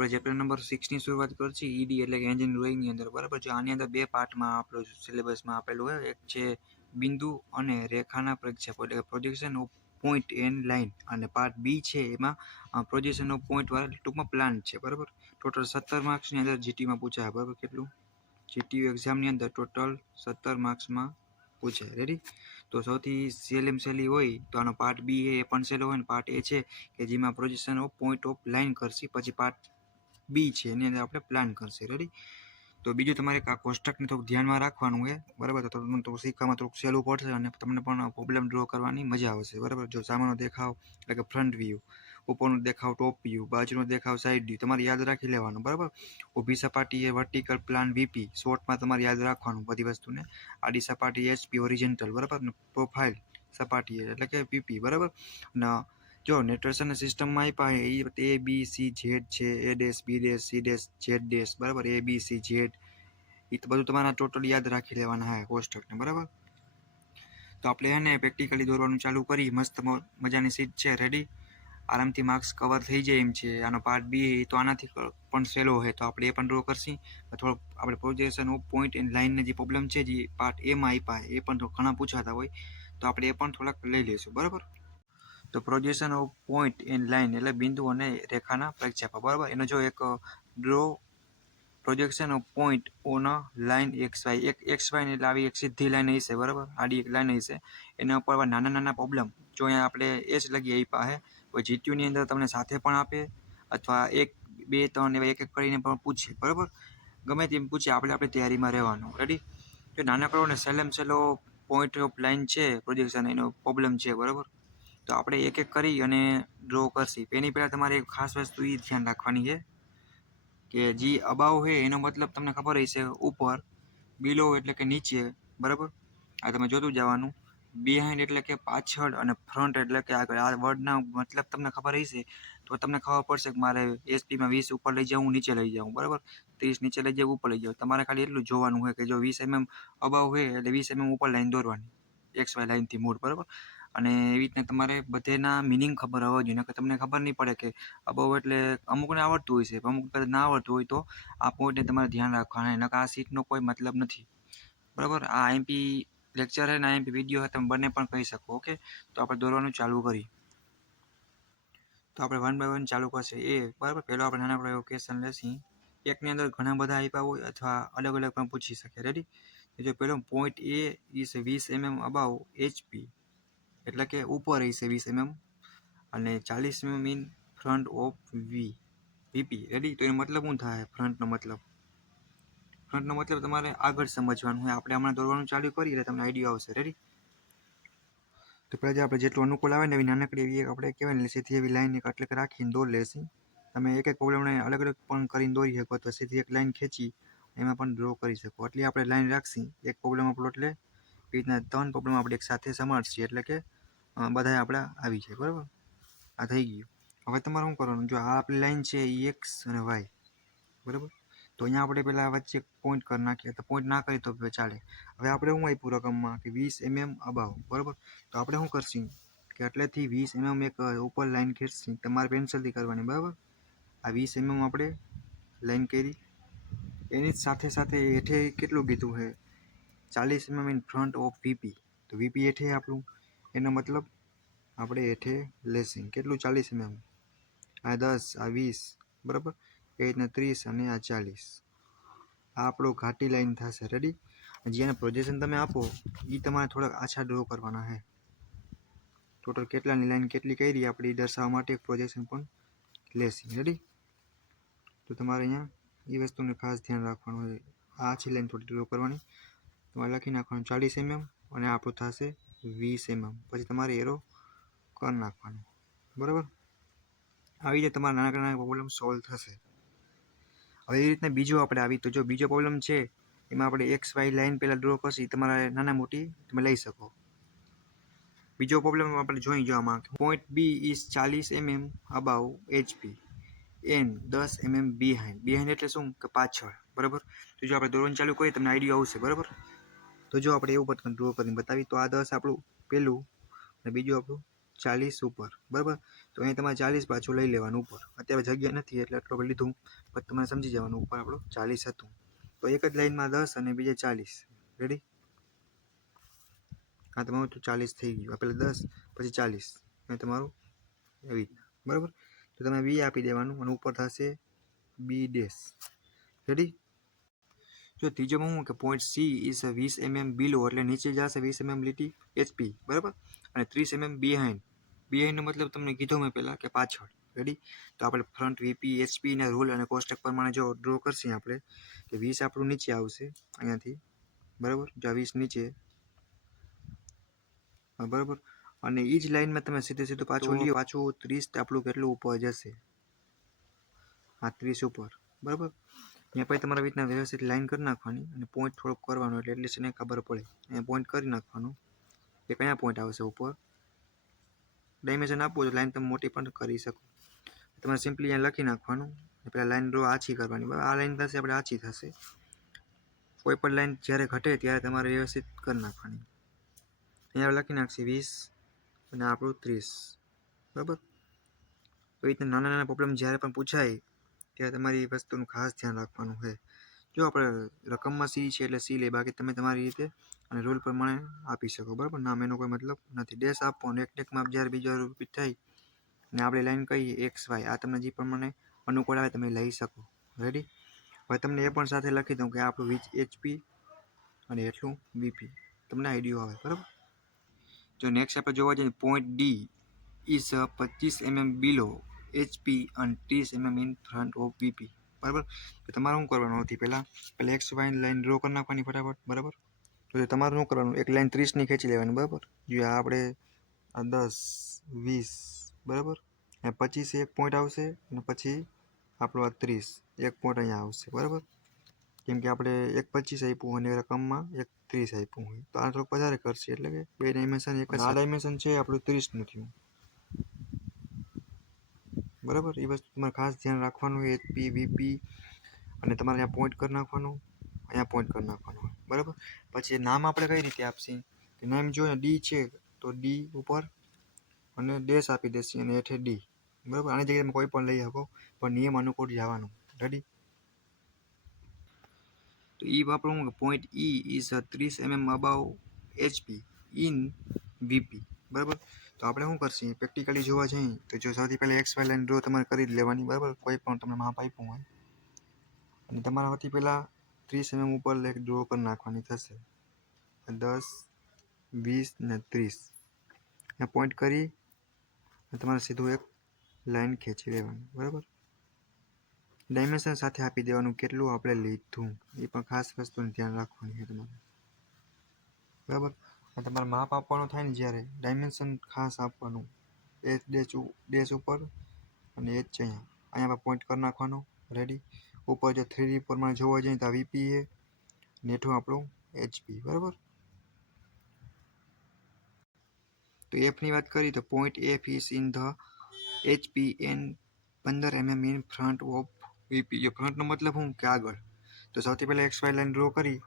આપણે chapter number 6 ની શરૂઆત કરছি ઈડી એટલે કે એન્જિન ડ્રોઈંગની અંદર બરાબર. જો આની અંદર બે પાર્ટમાં આપણો સિલેબસમાં આપેલું હોય, એક છે બિંદુ અને રેખાના પ્રક્ષેપો એટલે કે projection of point and line, અને પાર્ટ બી છે એમાં પ્રોજેક્શન ઓફ પોઈન્ટ વાળા ટૂંકમાં પ્લાન છે બરાબર. ટોટલ 17 માર્ક્સની અંદર જીટીમાં પૂછાય બરાબર. કેટલું જીટીયુ એક્ઝામની અંદર ટોટલ 17 માર્ક્સમાં પૂછાય. રેડી? તો સૌથી સહેલી હોય તો આનો પાર્ટ બી એ પણ સહેલો હોય ને પાર્ટ એ છે કે જેમાં projection of point of line કરશે, પછી પાર્ટ બી છે એની અંદર આપણે પ્લાન કરશે. રેડી? તો બીજું તમારે આ કોષ્ટકને થોડુંક ધ્યાનમાં રાખવાનું છે બરાબર. તો તમને તો શીખવામાં થોડુંક સહેલું પડશે અને તમને પણ પ્રોબ્લેમ ડ્રો કરવાની મજા આવશે બરાબર. જો સામેનો દેખાવ એટલે કે ફ્રન્ટ વ્યૂ, ઉપરનો દેખાવ ટોપ વ્યૂ, બાજુનો દેખાવ સાઈડ વ્યૂ તમારે યાદ રાખી લેવાનું બરાબર. ઊભી સપાટી એ વર્ટિકલ પ્લાન વીપી, શોર્ટમાં તમારે યાદ રાખવાનું બધી વસ્તુને. આડી સપાટી એચપી ઓરિજિનલ બરાબર. પ્રોફાઇલ સપાટી એટલે કે પીપી બરાબર. અને જો નેટવર્શન સિસ્ટમમાં આપ્યા એ બી સી ઝેડ છે, A dash B dash C dash Z dash બરાબર. એ બી સી ઝેડ એ તો બધું તમારે ટોટલ યાદ રાખી લેવાના હા કોષ્ટકને બરાબર. તો આપણે એને પ્રેક્ટિકલી દોરવાનું ચાલુ કરી. મસ્ત મજાની સીટ છે. રેડી? આરામથી માર્ક્સ કવર થઈ જાય એમ છે. આનો પાર્ટ બી તો આનાથી પણ સહેલો હોય તો આપણે એ પણ ડ્રો કરશી. થોડો આપણે પ્રોજેક્શન ઓફ પોઈન્ટ એન્ડ લાઇનને જે પ્રોબ્લેમ છે જે પાર્ટ એમાં આપ્યા એ પણ ઘણા પૂછાતા હોય તો આપણે એ પણ થોડાક લઈ લઈશું બરાબર. તો projection of point and line એટલે બિંદુ અને રેખાના પ્રક્ષેપો બરાબર. એનો જો એક draw projection of point on a line X Y, એક એક્સ વાય એટલે આવી એક સીધી લાઈન હશે બરાબર. આડી એક લાઈન હશે એના ઉપર નાના પ્રોબ્લેમ જો અહીંયા આપણે એસ લગી આપ્યા છે. કોઈ જીટીયુની અંદર તમને સાથે પણ આપે અથવા 1 2 3 એવા એક કરીને પણ પૂછે બરાબર. ગમે તેમ પૂછે, આપણે તૈયારીમાં રહેવાનું. રેડી? જો નાનકડો ને સહેલો પોઈન્ટ ઓફ લાઇન છે પ્રોજેક્શન એનો પ્રોબ્લેમ છે બરાબર. તો આપણે એક કરી અને ડ્રો કરશી. એની પહેલાં તમારે એક ખાસ વસ્તુ એ ધ્યાન રાખવાની છે કે જે અબાવ છે એનો મતલબ તમને ખબર હશે ઉપર, બિલો એટલે કે નીચે બરાબર. આ તમે જોતું જવાનું. બિહાઇન્ડ એટલે કે પાછળ અને ફ્રન્ટ એટલે કે આગળ. આ વર્ડના મતલબ તમને ખબર હશે તો તમને ખબર પડશે કે મારે એસપીમાં 20 ઉપર લઈ જાઉં, નીચે લઈ જાઉં બરાબર. 30 નીચે લઈ જાઉં, ઉપર લઈ જાઉં. તમારે ખાલી એટલું જોવાનું હોય કે જો 20 અબાવ હોય એટલે 20 ઉપર લાઈન દોરવાની એક્સ વાય લાઈનથી મૂળ બરાબર. અને એવી રીતના તમારે બધેના મિનિંગ ખબર હોવા જોઈએ. નકર તમને ખબર નહીં પડે કે અબાવ એટલે અમુકને આવડતું હોય છે, અમુક ના આવડતું હોય તો આ પોઈન્ટને તમારે ધ્યાન રાખવાના. નકર આ સીટનો કોઈ મતલબ નથી બરાબર. આ આઈએમપી લેક્ચર છે ને આઈએમપી વિડીયો તમે બંને પણ કહી શકો. ઓકે? તો આપણે દોરવાનું ચાલુ કરીએ. તો આપણે 1 બાય 1 ચાલુ કરશે એ બરાબર. પહેલો આપણે નાનકડો એવો ક્વેશ્ચન લેશી. એકની અંદર ઘણા બધા આપ્યા હોય અથવા અલગ પણ પૂછી શકે. રેડી? જો પહેલો પોઈન્ટ એ ઇઝ 20 અબાવ એચપી એટલે કે ઉપર હશે 20 અને 40 in front of VP. Ready? તો એનો મતલબ શું થાય? ફ્રન્ટનો મતલબ તમારે આગળ સમજવાનું હોય. આપણે હમણાં દોરવાનું ચાલુ કરીએ એટલે તમને આઈડિયા આવશે. રેડી? તો પહેલાં જે આપણે જેટલું અનુકૂળ આવે ને એવી નાનકડી એવી આપણે કહેવાય ને સીધી એવી લાઈન એટલે કે રાખીને દોર લેશી. તમે એક પ્રોબ્લેમને અલગ પણ કરીને દોરી શકો તો સીધી એક લાઈન ખેંચી એમાં પણ ડ્રો કરી શકો. એટલે આપણે લાઈન રાખશી. એક પ્રોબ્લેમ આપણો એટલે એ રીતના 3 પ્રોબ્લેમ આપણે એક સાથે સમારશી એટલે કે બધા આપણા આવી જાય બરાબર. આ થઈ ગયું. હવે તમારે શું કરવાનું? જો આ આપણી લાઈન છે એ એક્સ અને વાય બરાબર. તો અહીંયા આપણે પહેલાં વચ્ચે પોઈન્ટ કરી નાખીએ. તો પોઈન્ટ ના કરીએ તો ચાલે. હવે આપણે શું આપ્યું રકમમાં કે 20 અબાવ બરાબર. તો આપણે શું કરશું કે એટલેથી 20 એક ઉપર લાઈન ખેંચશી. તમારે પેન્સિલથી કરવાની બરાબર. આ 20 આપણે લાઈન કરી. એની જ સાથે હેઠે કેટલું કીધું છે 40 ઇન ફ્રન્ટ ઓફ વીપી. તો વીપી હેઠે આપણું એનો મતલબ આપણે હેઠે લેશી. કેટલું 40 આ 10 આ 20 બરાબર. એ રીતના 30 અને આ 40. આ આપણો ઘાટી લાઈન થશે. રેડી? જેને પ્રોજેક્શન તમે આપો એ તમારે થોડાક આછા ડ્રો કરવાના છે. ટોટલ કેટલાની લાઈન કેટલી કરી આપણે દર્શાવવા માટે એક પ્રોજેક્શન પણ લેશી. રેડી? તો તમારે અહીંયા એ વસ્તુને ખાસ ધ્યાન રાખવાનું હોય. આ આછી લાઈન થોડી ડ્રો કરવાની. તમારે લખી નાખવાનું 40 અને આપણું થશે 20 પછી તમારે એરો કરી નાખવાનો બરાબર. આવી રીતે તમારા નાના પ્રોબ્લેમ સોલ્વ થશે. હવે એ રીતના બીજો આપણે આવી તો જો બીજો પ્રોબ્લેમ છે એમાં આપણે એક્સ વાય લાઈન પહેલાં ડ્રો કરશી. તમારે નાના મોટી તમે લઈ શકો. બીજો પ્રોબ્લેમ આપણે જોઈ આમાં point B is 40 above HP and 10 behind એટલે શું કે પાછળ બરાબર. તો જો આપણે દોરવાનું ચાલુ કરીએ તમને આઈડિયા આવશે બરાબર. તો જો આપણે એવું પણ ડ્રો કરીને બતાવી તો આ 10 આપણું પહેલું અને બીજું આપણું 40 ઉપર, બરાબર. તો અહીં તમારે 40 પાછું લઈ લેવાનું ઉપર. અત્યારે જગ્યા નથી એટલે એટલું લીધું, પણ તમારે સમજી જવાનું ઉપર આપણું 40 હતું. તો એક જ લાઈનમાં 10 અને બીજે 40. રેડી? આ તમારું તો 40 થઈ ગયું. આ પહેલાં 10 પછી 40 અને તમારું એવી રીતના, બરાબર. તો તમે બી આપી દેવાનું અને ઉપર થશે બી ડેશ. રેડી? જો ત્રીજોમાં હું કે પોઈન્ટ સી ઇઝ 20 mm બિલો, એટલે નીચે જશે 20 mm લીટી એચપી, બરાબર. અને 30 mm બિહાઇન્ડ. બિહાઇન્ડનો મતલબ તમને કીધો મેં પહેલાં કે પાછળ. રેડી? તો આપણે ફ્રન્ટ વીપી એચપીના રૂલ અને કોષ્ટક પ્રમાણે જો ડ્રો કરશું આપણે કે 20 આપણું નીચે આવશે અહીંયાથી, બરાબર. જો 20 નીચે, બરાબર. અને એ જ લાઈનમાં તમે સીધું પાછું લ્યો, પાછું 30 આપણું કેટલું ઉપર જશે? આ 30 ઉપર, બરાબર. ત્યાં પછી તમારા રીતના વ્યવસ્થિત લાઈન કરી નાખવાની અને પોઈન્ટ થોડોક કરવાનો, એટલે એટલીસ્ટ એને ખબર પડે. અહીંયા પોઈન્ટ કરી નાખવાનું કે કયા પોઈન્ટ આવશે ઉપર. ડાયમેન્શન આપવું તો લાઈન તમે મોટી પણ કરી શકો. તમારે સિમ્પલી અહીંયા લખી નાખવાનું. પહેલાં લાઈન ડ્રો આછી કરવાની, બરાબર. આ લાઈન થશે આપણે આછી થશે. કોઈ પણ લાઈન જ્યારે ઘટે ત્યારે તમારે વ્યવસ્થિત કરી નાખવાની. અહીંયા લખી નાખશે 20 અને આપણું 30, બરાબર. તો એ રીતના નાના નાના પ્રોબ્લેમ જ્યારે પણ પૂછાય ત્યારે તમારી વસ્તુનું ખાસ ધ્યાન રાખવાનું છે. જો આપણે રકમમાં સી છે એટલે સી લે, બાકી તમે તમારી રીતે અને રૂલ પ્રમાણે આપી શકો, બરાબર. નામ એનો કોઈ મતલબ નથી. ડેશ આપવાનો એક માપ જ્યારે બીજો રિપીટ થાય ને આપણે લાઈન કહીએ એક્સ વાય, આ તમને જે પ્રમાણે અનુકૂળ આવે તમે લઈ શકો. રેડી? હવે તમને એ પણ સાથે લખી દઉં કે આપણું એચપી અને એટલું બીપી, તમને આઈડિયો આવે, બરાબર. જો નેક્સ્ટ આપણે જોવા જઈએ point D is 25 mm below HP અને 30 mm in front of BP, બરાબર. તો તમારે શું કરવાનું હતી? પહેલાં એક્સ વાય લાઈન ડ્રો કરી નાખવાની ફટાફટ, બરાબર. તો તમારે શું કરવાનું? એક લાઈન 30ની ખેંચી લેવાની, બરાબર. જો આપણે 10 20, બરાબર. અને 25 એક પોઈન્ટ આવશે અને પછી આપણો આ 30 એક પોઈન્ટ અહીંયા આવશે, બરાબર. કેમ કે આપણે એક 25 આપ્યું અને રકમમાં એક 30 આપ્યું હોય તો આ થોડુંક વધારે કરશે, એટલે કે બે ડાયમેન્શન એક જ. આ ડાયમેન્શન છે આપણું 30નું થયું, બરાબર. એ વસ્તુ તમારે ખાસ ધ્યાન રાખવાનું. એચપી વીપી અને તમારે અહીંયા પોઈન્ટ કરી નાખવાનું, અહીંયા પોઈન્ટ કરી નાખવાનું, બરાબર. પછી નામ આપણે કઈ રીતે આપશે? નામ જો ડી છે તો ડી ઉપર અને ડેશ આપી દેશે અને હેઠે ડી, બરાબર. આની જગ્યાએ તમે કોઈ પણ લઈ શકો, પણ નિયમ અનુકૂળ જવાનું. રેડી? તો એ વાપરવું point E is 30 mm અબાવ HP in VP, બરાબર. તો આપણે શું કરશું? પ્રેક્ટિકલી જોવા જઈએ તો જો સૌથી પહેલાં એક્સ વાય લાઈન ડ્રો તમારે કરી જ લેવાની, બરાબર. કોઈ પણ તમને માપ આપ્યું હોય અને તમારા સૌથી પહેલાં 30 mm ઉપર એક ડ્રો કરી નાખવાની થશે. 10 20 ને 30 ને પોઈન્ટ કરી અને તમારે સીધું એક લાઈન ખેંચી લેવાની, બરાબર. ડાયમેન્શન સાથે આપી દેવાનું કેટલું આપણે લીધું, એ પણ ખાસ વસ્તુનું ધ્યાન રાખવાની છે તમારે, બરાબર. તમારે માપ આપવાનું થાય ને જ્યારે ડાયમેન્શન ખાસ આપવાનું. એચ ડેશ ઉપર અને એચ અહીંયા પોઈન્ટ કરી નાખવાનો. રેડી? ઉપર જો 3D પ્રમાણે જોવા જઈએ તો આ વીપી છે, નેઠું આપણું એચપી, બરાબર. તો એફની વાત કરીએ તો point F is in the HP and 15 mm in front of VP. જો ફ્રન્ટનો મતલબ શું કે આગળ, તો સૌથી પહેલાં એક્સ વાય લાઈન ડ્રો કરી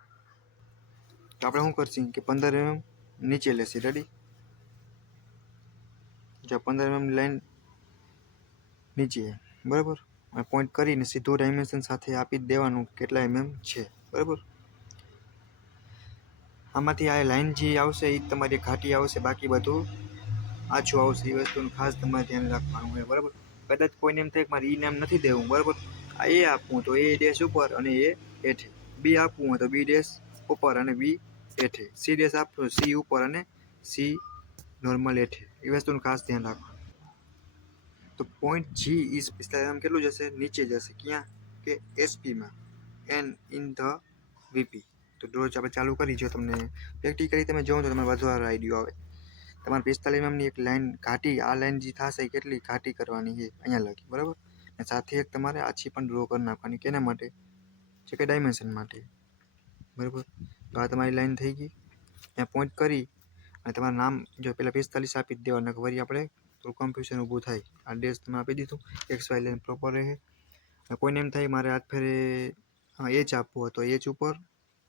તો આપણે શું કરશું કે 15 mm નીચે લેશે. રેડી? જો 15 mm લાઈન નીચે, બરાબર. અને પોઈન્ટ કરીને સીધું ડાયમેન્શન સાથે આપી જ દેવાનું કેટલા mm છે, બરાબર. આમાંથી આ લાઈન જે આવશે એ તમારી ઘાટી આવશે, બાકી બધું આછું આવશે. એ વસ્તુનું ખાસ તમારે ધ્યાન રાખવાનું હોય, બરાબર. કદાચ કોઈને એમ થાય કે મારે ઈ નામ નથી દેવું, બરાબર. આ એ આપવું તો એ ડેશ ઉપર અને એ હેઠે. બી આપવું હોય તો બી ડેશ ઉપર અને બી હેઠે. સી ડેશ આપવું સી ઉપર અને સી નોર્મલ હેઠે. એ વસ્તુનું ખાસ ધ્યાન રાખવાનું. તો પોઈન્ટ જી ઇઝ 45 કેટલું જશે? નીચે જશે. ક્યાં? કે એસપીમાં એન ઇન ધ વીપી. તો ડ્રો આપણે ચાલુ કરી. જો તમને પ્રેક્ટિકલી તમે જોવો તો તમને વધુ આઈડિયો આવે. તમારે 45 mm ની એક લાઈન ઘાટી, આ લાઈન જે થશે કેટલી ઘાટી કરવાની છે અહીંયા લખી, બરાબર. અને સાથે એક તમારે આછી પણ ડ્રો કરી નાખવાની. કેના માટે? છે કે ડાયમેન્શન માટે, બરાબર. તો આ તમારી લાઈન થઈ ગઈ. ત્યાં પોઈન્ટ કરી અને તમારું નામ જો પહેલાં 45 આપી જ દેવાના, વળી આપણે થોડું કન્ફ્યુઝન ઊભું થાય. આ ડેશ તમે આપી દીધું, એક્સ વાય લાઈન પ્રોપર રહે. કોઈને એમ થાય મારે હાથ ફેરે એચ આપવું હોય તો એચ ઉપર.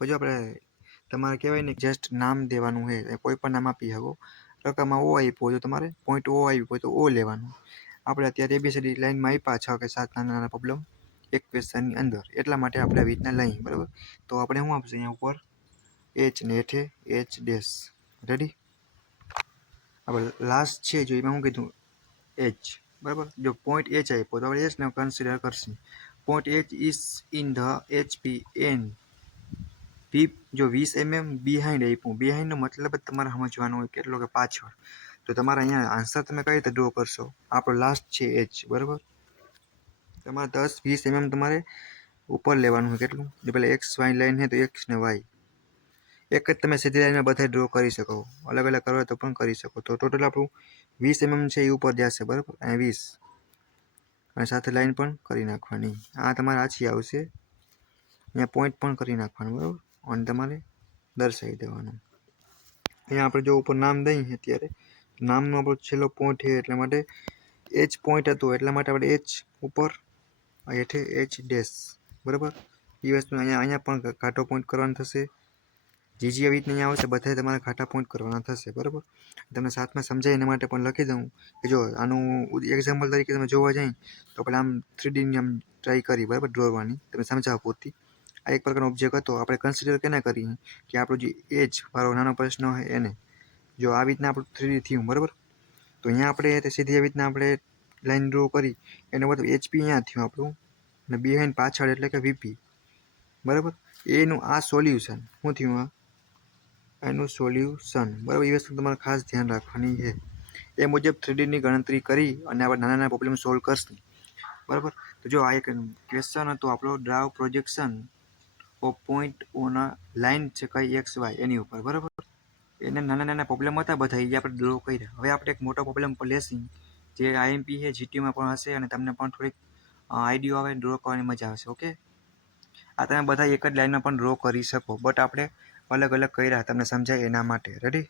પછી આપણે તમારે કહેવાય ને જસ્ટ નામ દેવાનું છે, કોઈ પણ નામ આપી શકો. રકમમાં ઓ આપ્યો હોય તો તમારે પોઈન્ટ ઓ આવ્યો હોય તો ઓ લેવાનું. આપણે અત્યારે ABCD લાઈનમાં આપ્યા 6 કે 7 નાના નાના પ્રોબ્લેમ એક ક્વેશ્ચનની અંદર, એટલા માટે આપણે આવી રીતના લઈએ, બરાબર. તો આપણે શું આપશે અહીંયા ઉપર એચ ને હેઠે એચ ડેશ. રેડી. આપણે લાસ્ટ છે જો એમાં શું કીધું એચ, બરાબર. જો પોઈન્ટ એચ આપ્યો તો આપણે એચને કન્સિડર કરશું. Point H is in the HP and જો 20 mm બિહાઇન્ડ આપ્યું. બિહાઇન્ડનો મતલબ જ તમારે સમજવાનો હોય કેટલો કે પાછળ. તો તમારે અહીંયા આન્સર તમે કઈ રીતે ડ્રો કરશો? આપણો લાસ્ટ છે એચ, બરાબર. તમારે 10-20 mm તમારે ઉપર લેવાનું હોય. કેટલું? જો પેલા એક્સ વાય લાઈન છે તો એક્સ ને વાય એક જ તમે સીધી લાઈનમાં બધા ડ્રો કરી શકો. અલગ અલગ કરો તો પણ કરી શકો. તો ટોટલ આપણું 20 mm છે એ ઉપર જશે, બરાબર. અહીંયા 20 અને સાથે લાઈન પણ કરી નાખવાની. આ તમારે આછી આવશે. અહીંયા પોઈન્ટ પણ કરી નાખવાનું, બરાબર. અને તમારે દર્શાવી દેવાનું. અહીંયા આપણે જો ઉપર નામ દઈએ અત્યારે નામનો આપણો છેલ્લો પોઈન્ટ છે એટલા માટે એચ પોઈન્ટ હતો એટલા માટે આપણે એચ ઉપર હેઠે એચ ડેશ, બરાબર. એ વસ્તુ અહીંયા પણ ઘાટો પોઈન્ટ કરવાનો થશે. જે આવી રીતના અહીંયા આવશે બધા તમારે ઘાટા પોઈન્ટ કરવાના થશે, બરાબર. તમને સાથમાં સમજાય એના માટે પણ લખી દઉં કે જો આનું એક્ઝામ્પલ તરીકે તમે જોવા જાય તો આપણે આમ 3D ની આમ ટ્રાય કરી, બરાબર, દોરવાની તમે સમજાવવા પૂરતી. આ એક પ્રકારનો ઓબ્જેક્ટ હતો. આપણે કન્સિડર કેના કરીએ કે આપણું જે એજ વાળો નાનો પ્રશ્ન હોય એને જો આવી રીતના આપણું 3D થયું, બરાબર. તો અહીંયા આપણે સીધી આવી રીતના આપણે લાઈન ડ્રો કરી એનો મતલબ HP અહીંયા થયું આપણું અને બિહાઇન્ડ પાછળ એટલે કે VP, બરાબર. એનું આ સોલ્યુશન શું થયું? એનું સોલ્યુશન, બરાબર. એ વસ્તુ તમારે ખાસ ધ્યાન રાખવાની છે. એ મુજબ 3D ની ગણતરી કરી અને આપણે નાના નાના પ્રોબ્લેમ સોલ્વ કરશું, બરાબર. તો જો આ એક ક્વેશ્ચન હતો આપણો draw projection of point on a line છે કઈ એક્સ વાય એની ઉપર, બરાબર. એને નાના નાના પ્રોબ્લેમ હતા બધા એ આપણે ડ્રો કર્યા. હવે આપણે એક મોટો પ્રોબ્લેમ પર લેશું જે IMP છે, GTમાં પણ હશે અને તમને પણ થોડીક આઈડિયા આવે, ડ્રો કરવાની મજા આવશે. ઓકે. આ તમે બધા એક જ લાઈનમાં પણ ડ્રો કરી શકો, બટ આપણે અલગ અલગ કર્યા તમને સમજાય એના માટે. રેડી.